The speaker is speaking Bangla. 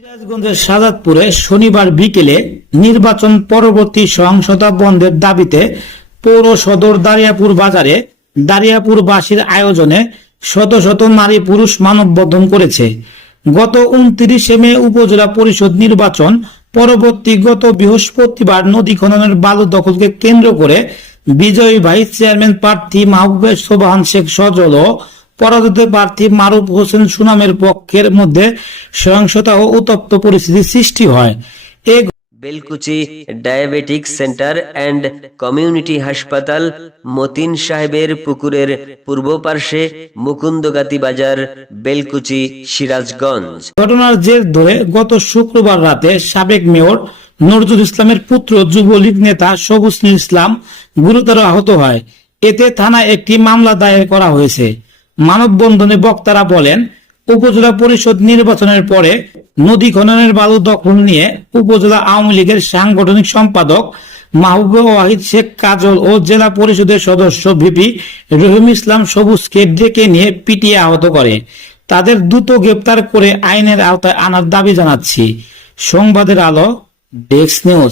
সিরাজগঞ্জের সাজাদপুরে শনিবার বিকেলে নির্বাচন পরবর্তী সহিংসতা বন্ধের দাবিতে পৌর সদর দারিয়াপুর বাজারে দারিয়াপুরবাসীর আয়োজনে শত শত নারী পুরুষ মানববন্ধন করেছে। গত উনত্রিশে মে উপজেলা পরিষদ নির্বাচন পরবর্তী গত বৃহস্পতিবার নদী খননের বালু দখলকে কেন্দ্র করে বিজয়ী ভাইস চেয়ারম্যান প্রার্থী মাহবুবের সোবাহান শেখ সজল ও পরাজিত প্রার্থী মারুফ হোসেন সুনামের পক্ষের মধ্যে সহিংসতা ও উত্তপ্ত পরিস্থিতির সৃষ্টি হয়। এ Belkuchi diabetic centre and community হাসপাতাল মতিন সাহেবের পুকুরের পূর্ব পার্শ্বে মুকুন্দগাতি বাজার বেলকুচি সিরাজগঞ্জ। ঘটনার জের ধরে গত শুক্রবার রাতে সাবেক মেয়র নজরুল ইসলামের পুত্র যুবলীগ নেতা সবুজ ইসলাম গুরুতর আহত হয়। এতে থানায় একটি মামলা দায়ের করা হয়েছে। মানববন্ধনে বক্তারা বলেন, উপজেলা পরিষদ নির্বাচনের পরে নদী খননের বালু দখল নিয়ে উপজেলা আওয়ামী লীগের সাংগঠনিক সম্পাদক মাহবুব ওয়াহিদ শেখ কাজল ও জেলা পরিষদের সদস্য ভিপি রহিম ইসলাম সবুজকে ডেকে নিয়ে পিটিয়ে আহত করে। তাদের দ্রুত গ্রেপ্তার করে আইনের আওতায় আনার দাবি জানাচ্ছি। সংবাদের আলো, ডেস্ক নিউজ।